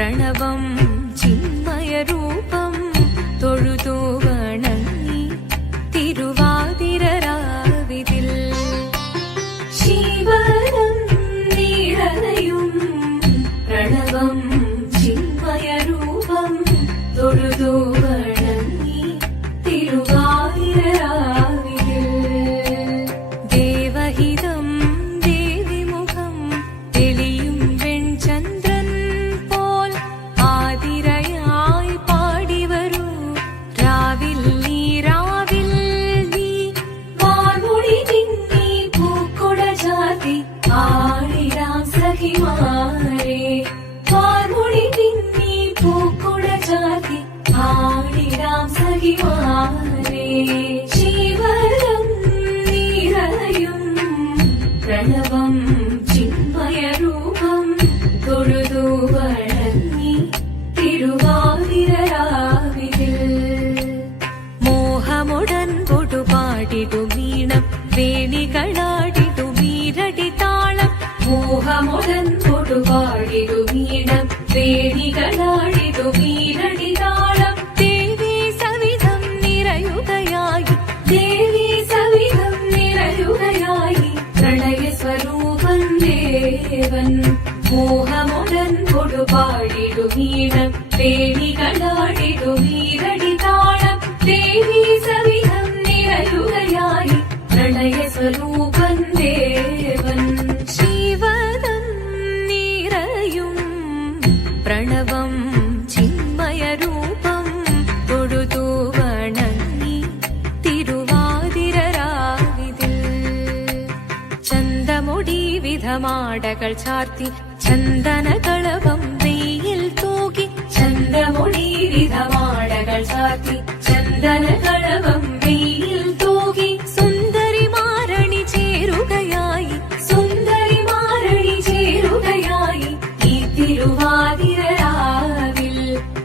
പ്രണവം ചിന്മയരൂപം തൊഴുതു വണങ്ങി തിരുവാതിരരാവിതിൽ ശിവനം നീളനയും പ്രണവം ചിന്മയരൂപം തൊഴുതു വണങ്ങി തിരുവാതിരരാവിതിൽ ദേവഹിതം ദേവിമുഖം തെളിയും വെൺചന്ദ്രൻ പോൽ ആതിരയായി പാടിവരൂ രാവിൽ നീ വാർമുടി തിന്നി പൂക്കുട ചാർത്തി ആടിരാം സഖിമാരെ വാർമുടി തിന്നി പൂക്കുട ചാർത്തി ആടിരാം സഖിമാരെ ശിവനം നീറയും പ്രണവം ചിന്മയരൂപം തൊഴുതു വണങ്ങി തിരുവാതിരരാവിതിൽ മോഹമുടൻ കൊടുപാടിടു വീണം വേണികളാടിടു വീരടി താളം മോഹമുടൻ കൊടുപാടിടു വീണം വേണികളാടിടു വീരടി താളം ദേവി സവിധം നിറയുകയായി ദേവി സവിധം നിറയുകയായി പ്രണയ സ്വരൂപൻ ദേവൻ മോഹമുടൻ കൊടുപാടിടു വീണം വേണികളാടിടു വീരടി താളം ദേവി സവിധം നിറയുകയായി പ്രണയ സ്വരൂപൻ ദേവൻ ശിവനം നിറയും പ്രണവം ചിന്മയരൂപം തൊഴുതു വണങ്ങി തിരുവാതിരരാവിതിൽ ചന്തമുടി വിധമാടകൾ ചാർത്തി ചന്ദനകളഭം വെയിൽ തൂകി ചന്തമുടി വിധമാടകൾ ചാർത്തി ചന്ദനകളഭം വെയിൽ തൂകി സുന്ദരിമാരണി ചേരുകയായി സുന്ദരിമാരണി ചേരുകയായി ഈ തിരുവാതിരരാവിൽ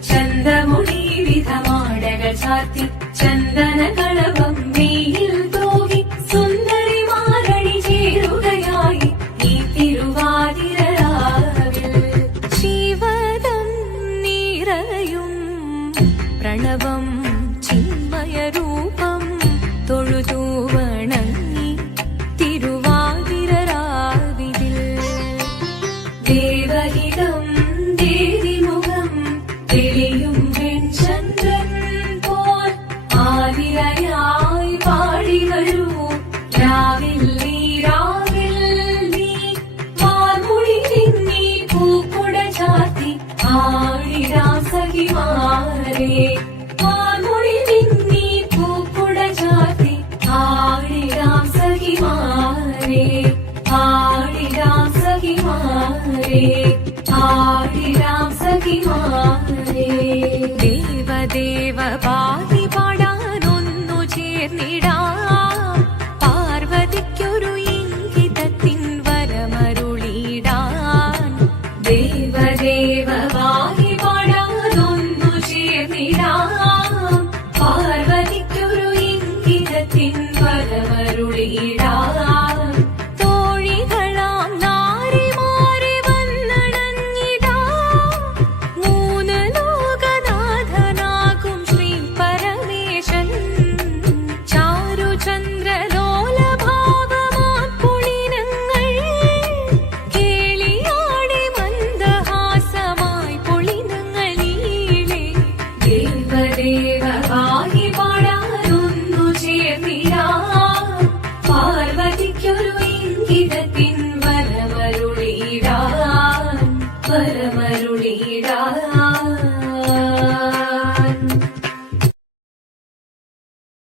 ചന്തമുടി വിധമാടകൾ ചാർത്തി ചന്ദനകളഭം വെയിൽ തൂകി സുന്ദരിമാരണി ചേരുകയായി ഈ തിരുവാതിരരാവിൽ ശിവനം നിറയും പ്രണവം ചിന്മയരൂപം തൊഴുതു വണങ്ങി തിരുവാതിരരാവിതിൽ ദേവഹിതം ദേവിമുഖം തെളിയും വെൺചന്ദ്രൻ പോൽ ആതിരയായി പാടിവരൂ രാവിൽ നീ വാർമുടി തിന്നി പൂക്കുട ചാർത്തി ആടിരാം സഖിമാരെ വാർമുടി തിന്നി പൂക്കുട ചാർത്തി ആടിരാം സഖിമാരെ ആടിരാം സഖിമാരെ ആടിരാം സഖിമാരെ ദേവദേവ പാതി പാടാനൊന്നു ചേർന്നിടാം പാർവതിക്കൊരു ഇംഗിതത്തിൻ വരമരുളിടാൻ ദേവദേവ പാതി പാടാനൊന്നു ചേർന്നിടാം പാർവതിക്കൊരു ഇംഗിതത്തിൻ വരമരുളിടാൻ തോഴികളാം നാരിമാരെ വന്നണഞ്ഞിടാം മൂന്ന് ലോകനാഥനാകും ശ്രീ പരമേശൻ ചാരുചന്ദ്രലോലഭാവമാം പുളിനങ്ങൾ കേളിയാടി മന്ദഹാസമായി പുളിനങ്ങൾ നീളെ ദേവദേവ വാഹി പാടാനൊന്നു ചേർന്നിടാം പാർവതിക്കൊരു ഇംഗിതത്തിൻ വരമരുളിടാൻ